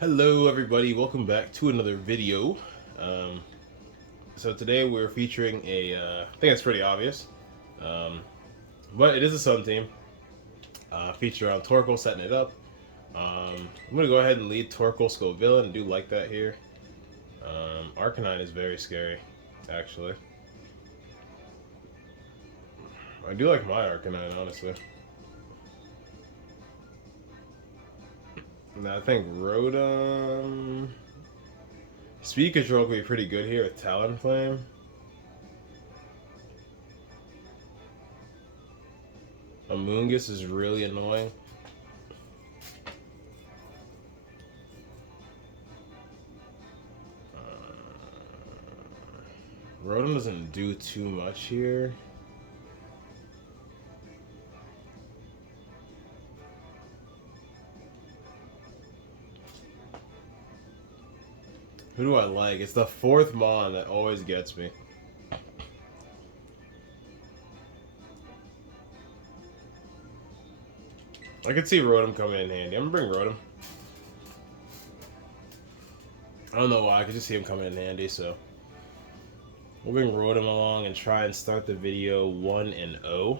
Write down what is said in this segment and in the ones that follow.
Hello everybody, welcome back to another video. So today we're featuring I think it's pretty obvious, but it is a Sun team. Feature on Torkoal setting it up. I'm going to go ahead and lead Torkoal Villain. I do like that here. Arcanine is very scary, actually. I do like my Arcanine, honestly. And I think Rotom... Speed control could be pretty good here with Talonflame. Amoonguss is really annoying. Rotom doesn't do too much here. Who do I like? It's the fourth Mon that always gets me. I could see Rotom coming in handy. I'm gonna bring Rotom. I don't know why, I could just see him coming in handy, so we'll bring Rotom along and try and start the video 1-0.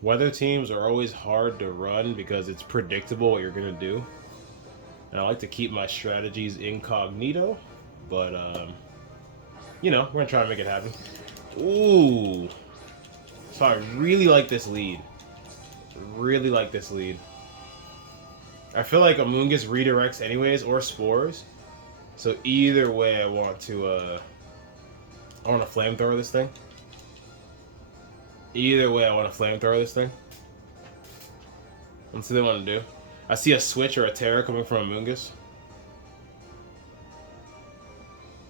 Weather teams are always hard to run because it's predictable what you're gonna do. And I like to keep my strategies incognito, but, you know, we're going to try to make it happen. Ooh. So I really like this lead. Really like this lead. I feel like Amoonguss redirects anyways, or Spores. So either way I want to flamethrower this thing. Either way I want to flamethrower this thing. Let's see what they want to do. I see a Switch or a Terra coming from Amoonguss.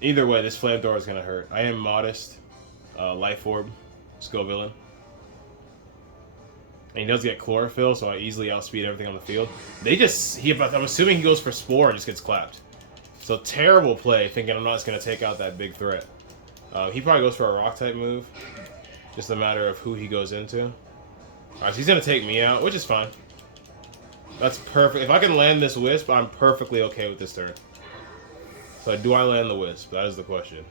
Either way, this flamethrower is gonna hurt. I am modest. Life Orb, Villain. And he does get Chlorophyll, so I easily outspeed everything on the field. I'm assuming he goes for Spore and just gets clapped. So terrible play, thinking I'm not just gonna take out that big threat. He probably goes for a Rock type move. Just a matter of who he goes into. Alright, so he's gonna take me out, which is fine. That's perfect. If I can land this Wisp, I'm perfectly okay with this turn. So do I land the Wisp? That is the question.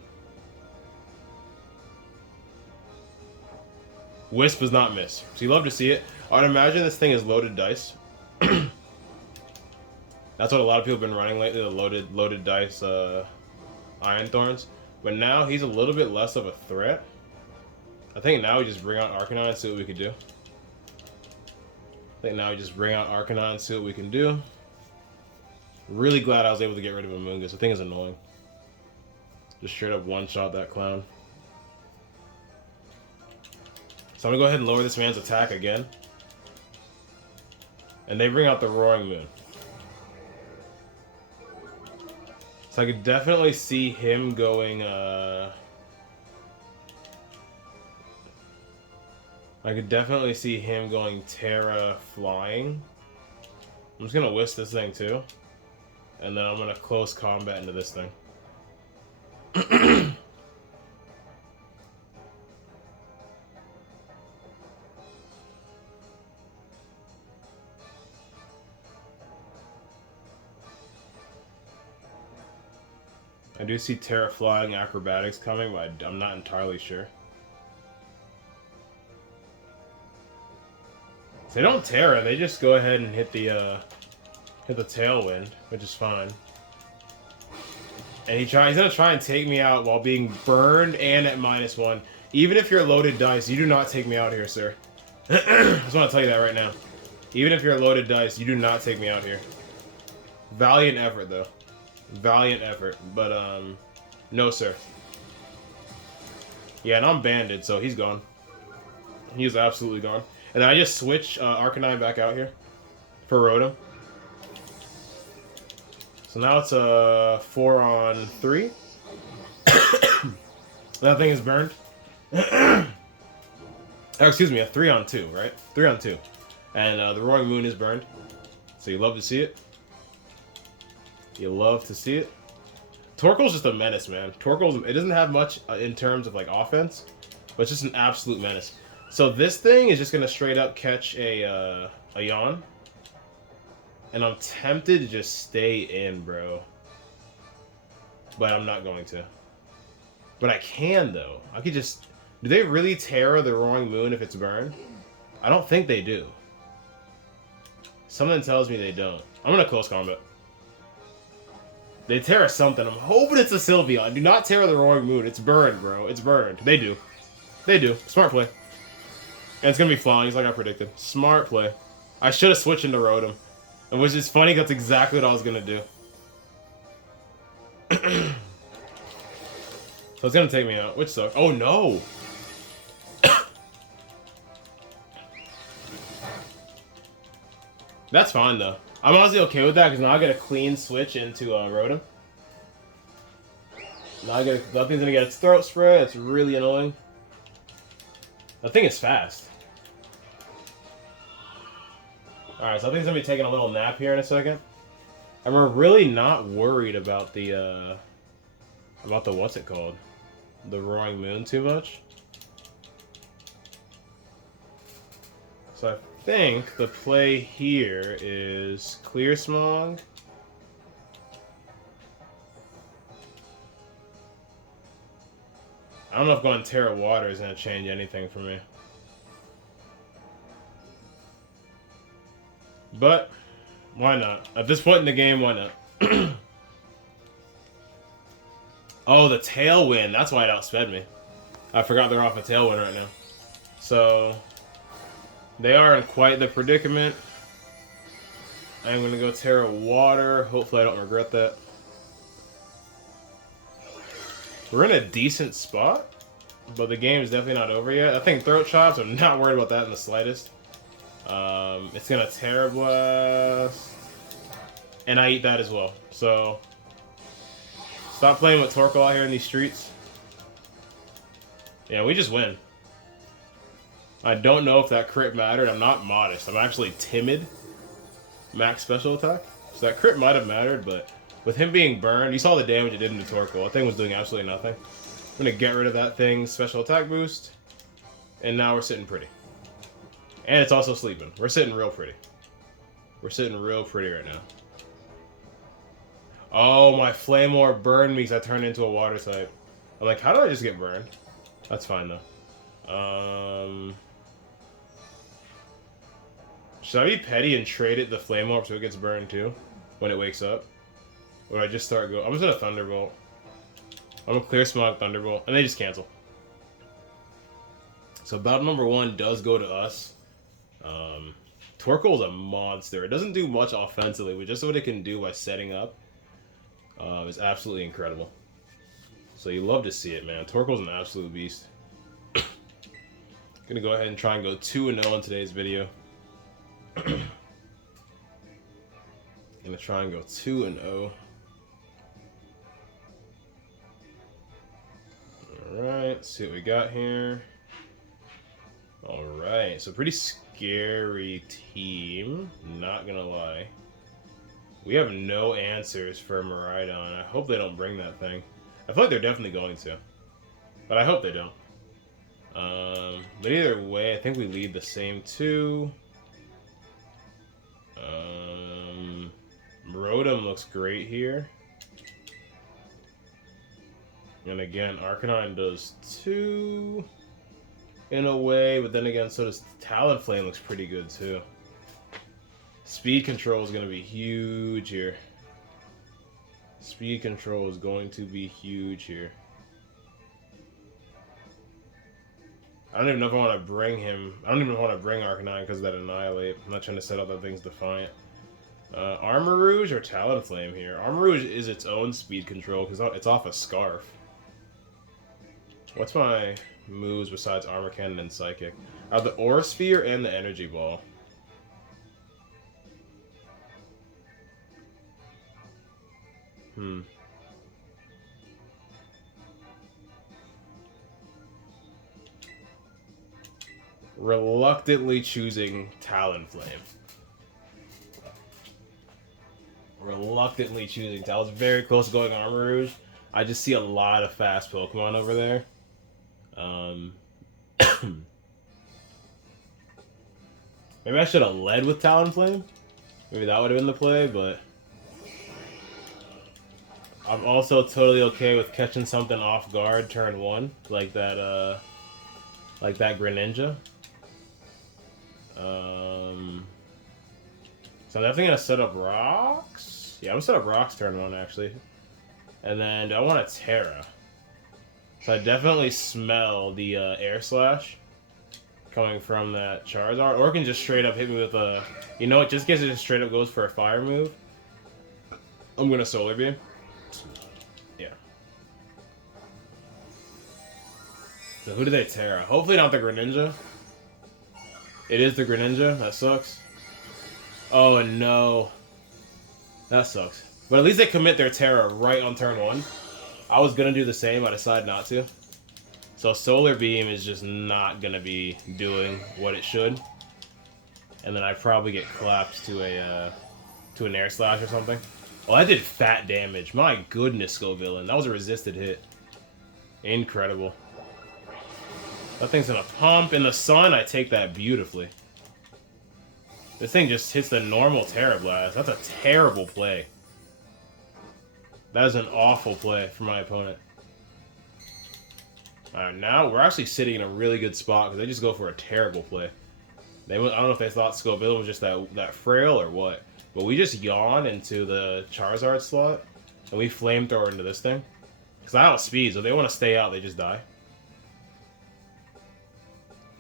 Wisp does not miss. So you love to see it. I'd imagine this thing is loaded dice. That's what a lot of people have been running lately, the loaded dice Iron Thorns. But now he's a little bit less of a threat. I think now we just bring out Arcanine and see what we can do. I think now we just bring out Arcanine and see what we can do. Really glad I was able to get rid of Amoonguss. The thing is annoying. Just straight up one-shot that clown. So I'm going to go ahead and lower this man's attack again. And they bring out the Roaring Moon. So I could definitely see him going... I could definitely see him going Terra flying. I'm just gonna whisk this thing too. And then I'm gonna close combat into this thing. I do see Terra flying acrobatics coming, but I'm not entirely sure. They don't Terra, they just go ahead and hit the Tailwind, which is fine. And he's gonna try and take me out while being burned and at -1. Even if you're loaded dice, you do not take me out here, sir. I just want to tell you that right now. Even if you're loaded dice, you do not take me out here. Valiant effort, though. Valiant effort, but no, sir. Yeah, and I'm banded, so he's gone. He's absolutely gone. And then I just switch Arcanine back out here for Rotom. So now it's a 4-on-3. That thing is burned. Oh, excuse me, a 3-on-2, right? 3-on-2. And the Roaring Moon is burned. So you love to see it. You love to see it. Torkoal's just a menace, man. Torkoal's, it doesn't have much in terms of like offense, but it's just an absolute menace. So this thing is just gonna straight up catch a yawn. And I'm tempted to just stay in, bro. But I'm not going to. But I can, though. I could just... Do they really Terra the Roaring Moon if it's burned? I don't think they do. Something tells me they don't. I'm gonna close combat. They Terra something. I'm hoping it's a Sylveon. Do not Terra the Roaring Moon. It's burned, bro. It's burned. They do. They do. Smart play. And it's gonna be Flying, like I predicted. Smart play. I should have switched into Rotom. Which is funny, that's exactly what I was gonna do. So it's gonna take me out, which sucks. Oh no! That's fine though. I'm honestly okay with that because now I get a clean switch into Rotom. Now I get that thing's gonna get its throat spray. It's really annoying. That thing is fast. Alright, so I think it's gonna be taking a little nap here in a second. And we're really not worried about the what's it called? The Roaring Moon too much. So I think the play here is Clear Smog. I don't know if going Terra Water is going to change anything for me. But, why not? At this point in the game, why not? Oh, the Tailwind. That's why it outsped me. I forgot they're off a Tailwind right now. So, they are in quite the predicament. I'm going to go Terra Water. Hopefully I don't regret that. We're in a decent spot, but the game is definitely not over yet. I think Throat Chops, I'm not worried about that in the slightest. It's going to Terra Blast. And I eat that as well. So, stop playing with Torkoal out here in these streets. Yeah, we just win. I don't know if that crit mattered. I'm not modest. I'm actually timid. Max special attack. So that crit might have mattered, but with him being burned, you saw the damage it did into Torkoal. That thing was doing absolutely nothing. I'm going to get rid of that thing's special attack boost. And now we're sitting pretty. And it's also sleeping. We're sitting real pretty. We're sitting real pretty right now. Oh, my Flame Orb burned me because I turned into a water type. I'm like, how did I just get burned? That's fine, though. Should I be petty and trade it the Flame Orb so it gets burned, too? When it wakes up? Or do I just start go? I'm just gonna Thunderbolt. I'm gonna Clear Smog Thunderbolt. And they just cancel. So battle number 1 does go to us. Torkoal's a monster. It doesn't do much offensively, but just what it can do by setting up is absolutely incredible. So you love to see it, man. Torkoal's an absolute beast. Gonna go ahead and try and go 2-0 in today's video. Gonna try and go 2-0. Alright, see what we got here. Alright, so pretty scary team, not gonna lie. We have no answers for Miraidon. I hope they don't bring that thing. I feel like they're definitely going to. But I hope they don't. But either way, I think we lead the same 2. Rotom looks great here. And again, Arcanine does 2 in a way, but then again, so does Talonflame looks pretty good too. Speed control is going to be huge here. Speed control is going to be huge here. I don't even know if I want to bring him. I don't even want to bring Arcanine because of that Annihilate. I'm not trying to set up that thing's Defiant. Armarouge or Talonflame here? Armarouge is its own speed control because it's off a Scarf. What's my moves besides Armor Cannon and Psychic? I have the Aura Sphere and the Energy Ball. Reluctantly choosing Talonflame. Reluctantly choosing Talon. It's very close to going Armarouge. I just see a lot of fast Pokemon over there. Maybe I should have led with Talonflame. Maybe that would have been the play, but I'm also totally okay with catching something off guard turn 1, like that Greninja. So I'm definitely gonna set up rocks. Yeah, I'm gonna set up rocks turn 1 actually, and then I want a Terra. So I definitely smell the Air Slash coming from that Charizard, or it can just straight up hit me with a. You know what? Just in case it just straight up goes for a fire move, I'm gonna Solar Beam. Yeah. So who do they Terra? Hopefully not the Greninja. It is the Greninja. That sucks. Oh no. That sucks. But at least they commit their Terra right on turn 1. I was gonna do the same. I decided not to. So Solar Beam is just not gonna be doing what it should. And then I probably get clapped to an Air Slash or something. Oh, that did fat damage. My goodness, Scovillain. That was a resisted hit. Incredible. That thing's gonna pump. In the sun, I take that beautifully. This thing just hits the normal Terra Blast. That's a terrible play. That is an awful play for my opponent. Alright, now we're actually sitting in a really good spot because they just go for a terrible play. I don't know if they thought Scoville was just that frail or what. But we just yawn into the Charizard slot, and we Flamethrower into this thing. Because I outspeed, so if they want to stay out, they just die.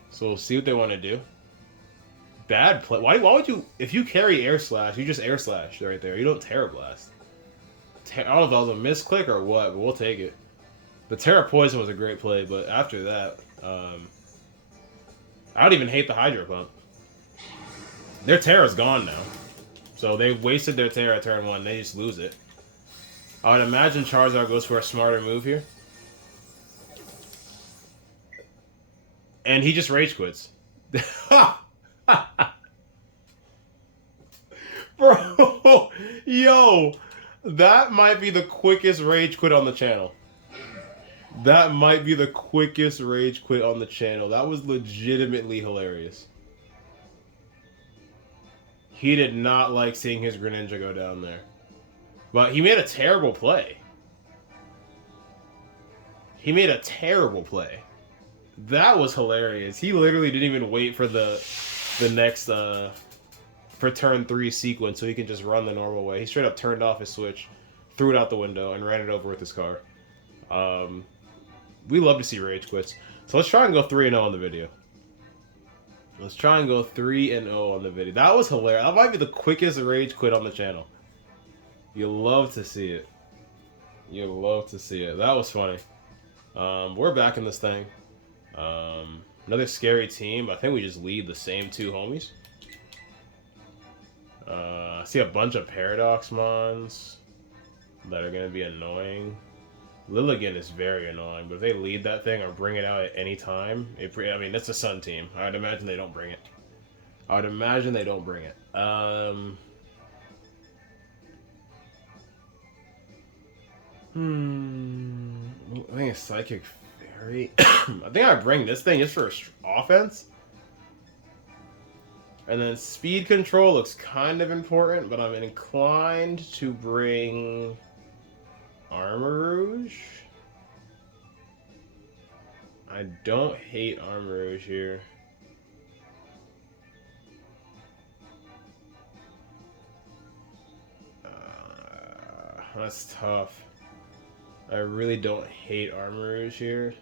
So we'll see what they want to do. Bad play. Why would you... If you carry Air Slash, you just Air Slash right there. You don't Terra Blast. I don't know if that was a misclick or what, but we'll take it. The Terra Poison was a great play, but after that... I don't even hate the Hydro Pump. Their Terra's gone now. So they wasted their Terra turn 1. They just lose it. I would imagine Charizard goes for a smarter move here. And he just Rage Quits. Bro! Yo! That might be the quickest Rage Quit on the channel. That might be the quickest Rage Quit on the channel. That was legitimately hilarious. He did not like seeing his Greninja go down there. But he made a terrible play. He made a terrible play. That was hilarious. He literally didn't even wait for the next for turn 3 sequence so he can just run the normal way. He straight up turned off his switch, threw it out the window, and ran it over with his car. We love to see Rage Quits. So let's try and go 3-0 on the video. Let's try and go 3-0 on the video. That was hilarious. That might be the quickest Rage Quit on the channel. You love to see it. You love to see it. That was funny. We're back in this thing. Another scary team. I think we just lead the same 2 homies. I see a bunch of Paradox Mons that are going to be annoying. Lilligant is very annoying, but if they lead that thing or bring it out at any time, I mean, it's a Sun team. I'd imagine they don't bring it. I would imagine they don't bring it. I think it's Psychic Fairy. I think I bring this thing just for offense. And then Speed Control looks kind of important, but I'm inclined to bring Armor Rouge. I don't hate Armor Rouge here. That's tough. I really don't hate Armor Rouge here.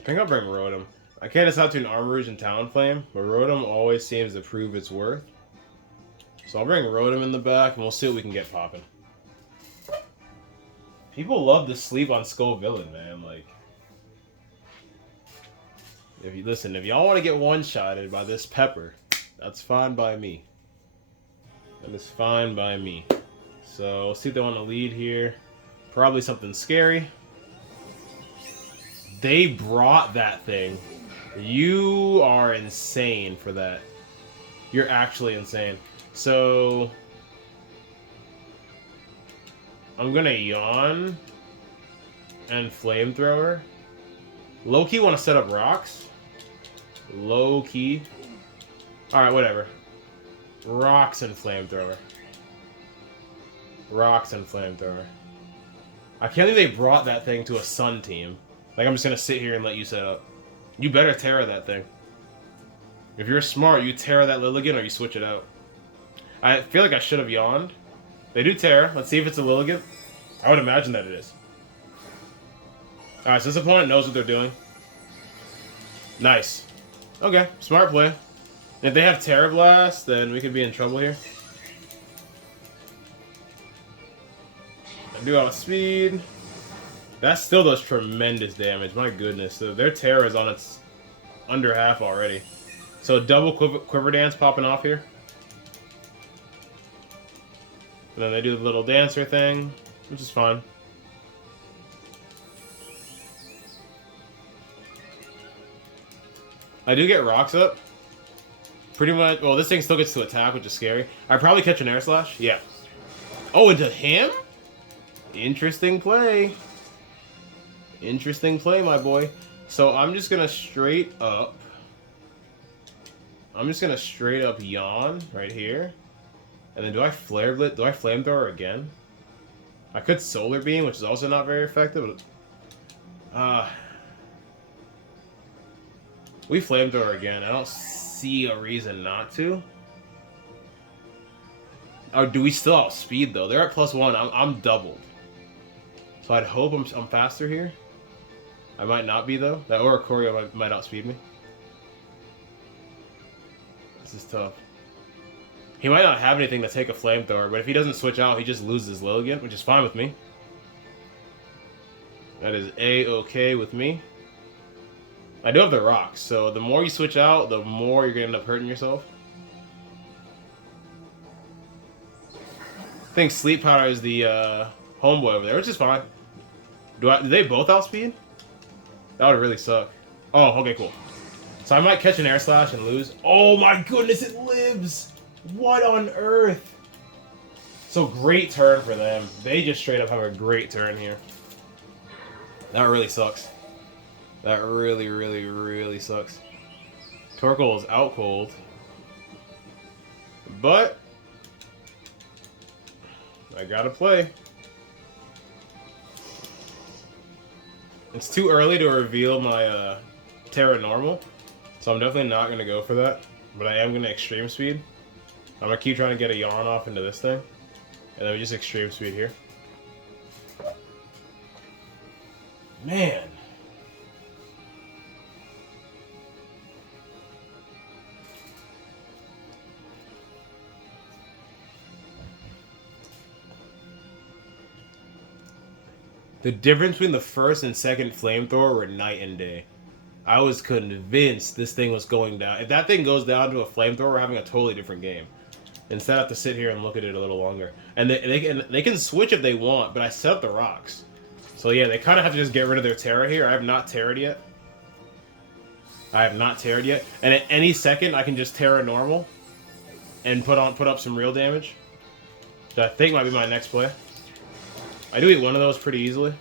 I think I'll bring Rotom. I can't decide between Armor Rouge and Talonflame, but Rotom always seems to prove its worth. So I'll bring Rotom in the back, and we'll see what we can get popping. People love to sleep on Scovillain, man. Like, if y'all want to get one-shotted by this Pepper, that's fine by me. That is fine by me. So we'll see if they want to lead here. Probably something scary. They brought that thing. You are insane for that. You're actually insane. So I'm gonna yawn and Flamethrower Low-key want to set up rocks. Low-key. Alright, whatever. Rocks and flamethrower. Rocks and flamethrower. I can't believe they brought that thing to a sun team. Like, I'm just gonna sit here and let you set up. You better Terra that thing. If you're smart, you Terra that Lilligant or you switch it out. I feel like I should have yawned. They do Terra. Let's see if it's a Lilligant. I would imagine that it is. Alright, so this opponent knows what they're doing. Nice. Okay, smart play. If they have Terra Blast, then we could be in trouble here. I do out speed. That still does tremendous damage. My goodness. So their Terra is on its under half already. So double quiver dance popping off here. And then they do the little dancer thing, which is fun. I do get rocks up. Pretty much. Well, this thing still gets to attack, which is scary. I'd probably catch an air slash. Yeah. Oh, into him? Interesting play. Interesting play, my boy. So I'm just gonna straight up. I'm just gonna straight up yawn right here. And then do I flare blitz? Do I flamethrower again? I could solar beam, which is also not very effective. We flamethrower again. I don't see a reason not to. Or do we still outspeed though? They're at +1. I'm doubled. So I'd hope I'm faster here. I might not be though. That Oricorio might outspeed me. This is tough. He might not have anything to take a flamethrower, but if he doesn't switch out, he just loses Lilligant, which is fine with me. That is A-okay with me. I do have the rocks, so the more you switch out, the more you're going to end up hurting yourself. I think Sleep Powder is the homeboy over there, which is fine. Do they both outspeed? That would really suck. Oh, okay, cool. So I might catch an air slash and lose. Oh my goodness, it lives! What on earth? So great turn for them. They just straight up have a great turn here. That really sucks. That really, really, really sucks. Torkoal is out cold. But I gotta play. It's too early to reveal my Terra normal, so I'm definitely not gonna go for that. But I am gonna extreme speed. I'm gonna keep trying to get a yawn off into this thing, and then we just extreme speed here. Man. The difference between the first and second flamethrower were night and day. I was convinced this thing was going down. If that thing goes down to a flamethrower, we're having a totally different game. Instead, I have to sit here and look at it a little longer. And they can switch if they want, but I set up the rocks. So yeah, they kind of have to just get rid of their Terra here. I have not Terra'd yet. I have not Terra'd yet. And at any second, I can just Terra normal and put up some real damage. That I think might be my next play. I do eat one of those pretty easily.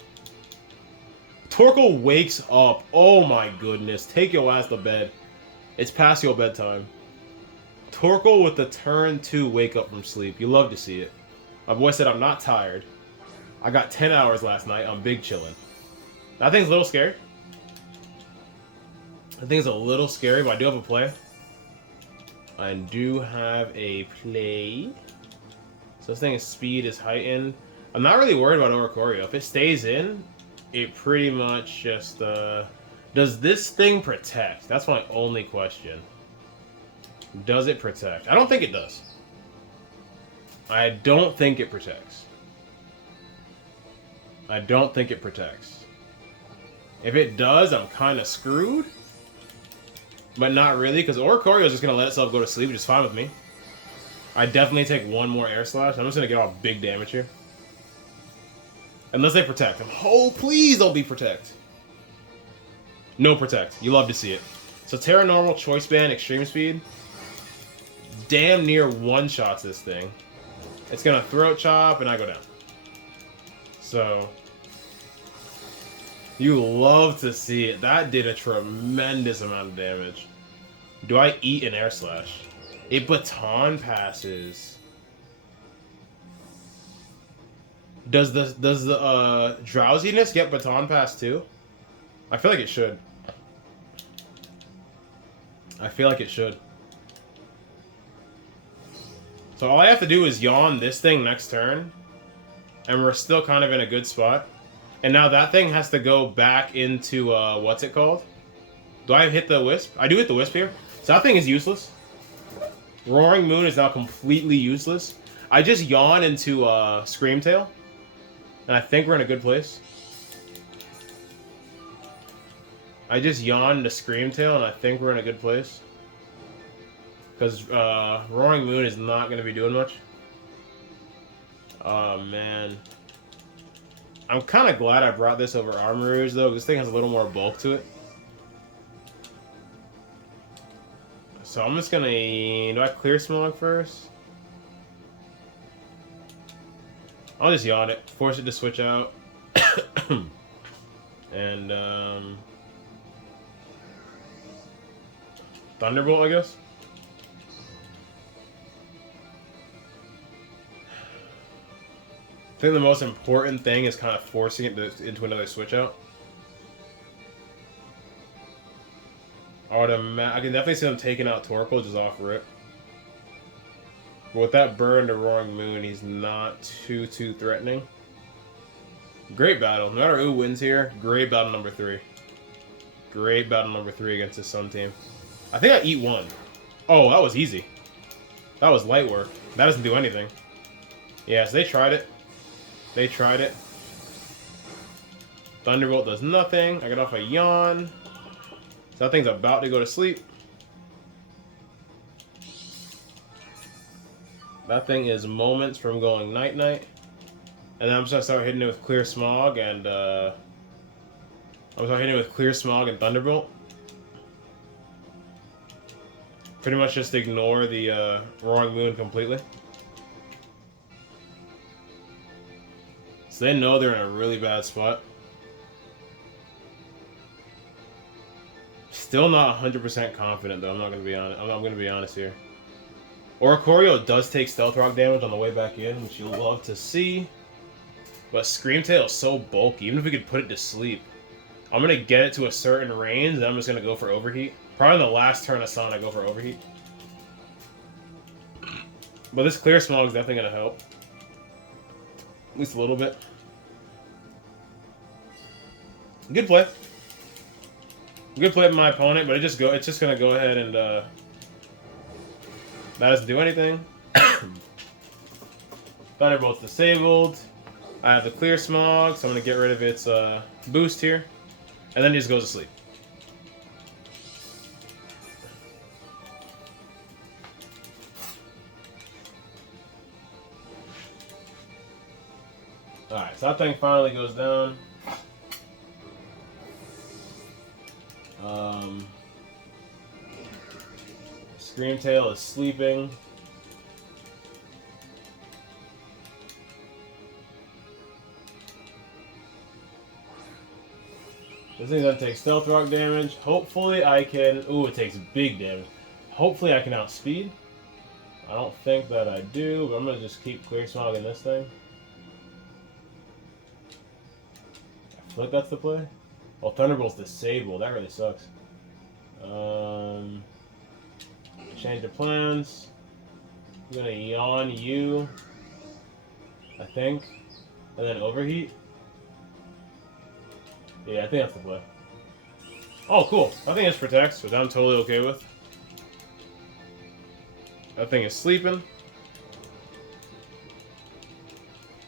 Torkoal wakes up. Oh my goodness. Take your ass to bed. It's past your bedtime. Torkoal with the turn 2 wake up from sleep. You love to see it. My boy said I'm not tired. I got 10 hours last night. I'm big chilling. That thing's a little scary. That thing's a little scary, but I do have a play. I do have a play. So this thing's speed is heightened. I'm not really worried about Oricorio. If it stays in, it pretty much just, does this thing protect? That's my only question. Does it protect? I don't think it does. I don't think it protects. I don't think it protects. If it does, I'm kind of screwed. But not really, because Oricorio is just going to let itself go to sleep, which is fine with me. I definitely take one more air slash. I'm just going to get off big damage here. Unless they protect. Oh, please don't be protect. No protect. You love to see it. So Terra normal, choice band, extreme speed. Damn near one-shots this thing. It's going to throat chop, and I go down. So You love to see it. That did a tremendous amount of damage. Do I eat an air slash? It baton passes. Does the drowsiness get baton pass too? I feel like it should. I feel like it should. So all I have to do is yawn this thing next turn, and we're still kind of in a good spot. And now that thing has to go back into, what's it called? Do I hit the Wisp? I do hit the Wisp here. So that thing is useless. Roaring Moon is now completely useless. I just yawn into, Screamtail. And I think we're in a good place. I just yawned to Screamtail, and I think we're in a good place. Because Roaring Moon is not going to be doing much. Oh, man. I'm kind of glad I brought this over Armorers, though. This thing has a little more bulk to it. So I'm just going to... Do I Clear Smog first? I'll just yawn it. Force it to switch out. And, Thunderbolt, I guess? I think the most important thing is kind of forcing it into another switch out. I can definitely see them taking out Torkoal just off rip. But with that burn to Roaring Moon, he's not too threatening. Great battle. No matter who wins here, great battle number 3. Great battle number 3 against the Sun team. I think I eat 1. Oh, that was easy. That was light work. That doesn't do anything. Yeah, so they tried it. They tried it. Thunderbolt does nothing. I get off a yawn. So that thing's about to go to sleep. That thing is moments from going night-night. And then I'm just going to start hitting it with Clear Smog and, I'm going to start hitting it with Clear Smog and Thunderbolt. Pretty much just ignore the, Roaring Moon completely. So they know they're in a really bad spot. Still not 100% confident, though. I'm not going to be honest. I'm going to be honest here. Oricorio does take Stealth Rock damage on the way back in, which you'll love to see. But Screamtail is so bulky. Even if we could put it to sleep, I'm going to get it to a certain range, and I'm just going to go for Overheat. Probably the last turn of Sun, I go for Overheat. But this Clear Smog is definitely going to help. At least a little bit. Good play. Good play from my opponent, but it's just gonna go ahead and that doesn't do anything. Thunderbolt's disabled. I have the Clear Smog, so I'm gonna get rid of its boost here. And then it just goes to sleep. Alright, so that thing finally goes down. Screamtail is sleeping. This thing doesn't take Stealth Rock damage. Hopefully I can... Ooh, it takes big damage. Hopefully I can outspeed. I don't think that I do, but I'm going to just keep Clear Smog in this thing. I feel like that's the play. Oh, Thunderbolt's disabled. That really sucks. Change the plans. I'm gonna yawn you, I think, and then Overheat. Yeah, I think that's the play. Oh, cool. I think it's protects, which I'm totally okay with. That thing is sleeping.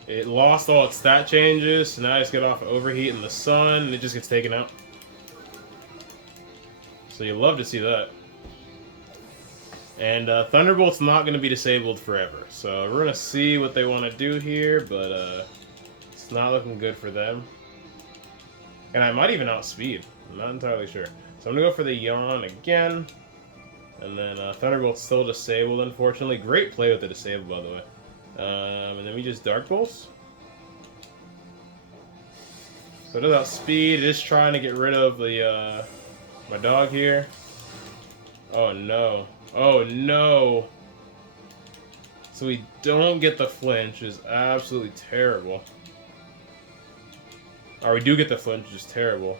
It lost all its stat changes, so now I just get off Overheat in the Sun, and it just gets taken out. So you love to see that. And Thunderbolt's not going to be disabled forever. So we're going to see what they want to do here, but it's not looking good for them. And I might even outspeed. I'm not entirely sure. So I'm going to go for the Yawn again. And then Thunderbolt's still disabled, unfortunately. Great play with the disable, by the way. And then we just Dark Pulse. So it is outspeed, just trying to get rid of the my dog here. Oh no. Oh no. So we don't get the flinch, which is absolutely terrible. Or we do get the flinch, which is terrible.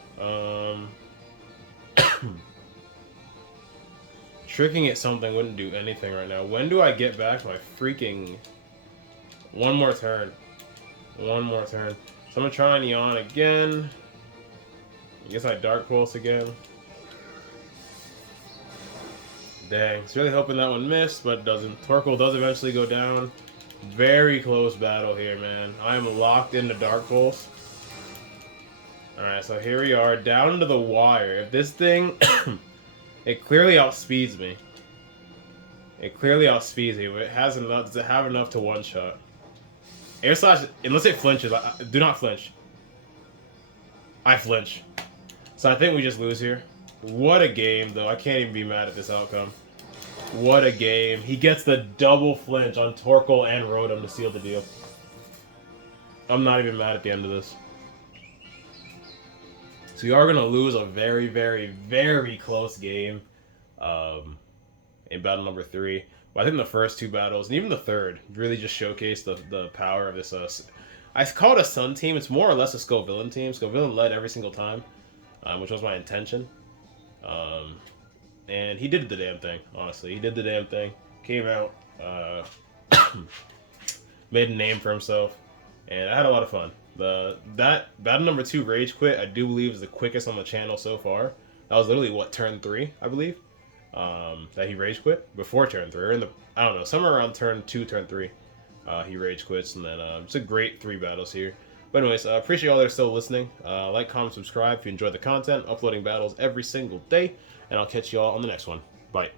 Tricking at something wouldn't do anything right now. When do I get back my freaking... One more turn. One more turn. So I'm gonna try and yawn again. I guess I Dark Pulse again. Dang. It's really hoping that one missed, but it doesn't. Torkoal does eventually go down. Very close battle here, man. I am locked into Dark Pulse. Alright, so here we are, down to the wire. If this thing... it clearly outspeeds me. It clearly outspeeds me, but it has enough. Does it have enough to one-shot? Air Slash, unless it flinches, do not flinch. I flinch. So I think we just lose here. What a game, though. I can't even be mad at this outcome. What a game. He gets the double flinch on Torkoal and Rotom to seal the deal. I'm not even mad at the end of this. So we are going to lose a very, very, very close game in battle number 3. But I think the first 2 battles, and even the third, really just showcased the power of this. I call it a Sun team. It's more or less a Scovillain team. Scovillain led every single time, which was my intention. And he did the damn thing, honestly. He did the damn thing. Came out, made a name for himself, and I had a lot of fun. That battle number 2 Rage Quit, I do believe, is the quickest on the channel so far. That was literally, what, turn 3, I believe? That he Rage Quit? Before turn 3, or in the, I don't know, somewhere around turn 2, turn 3, he Rage Quits, and then, it's a great 3 battles here. But anyways, I appreciate all that are still listening. Like, comment, subscribe if you enjoy the content. Uploading battles every single day, and I'll catch you all on the next one. Bye.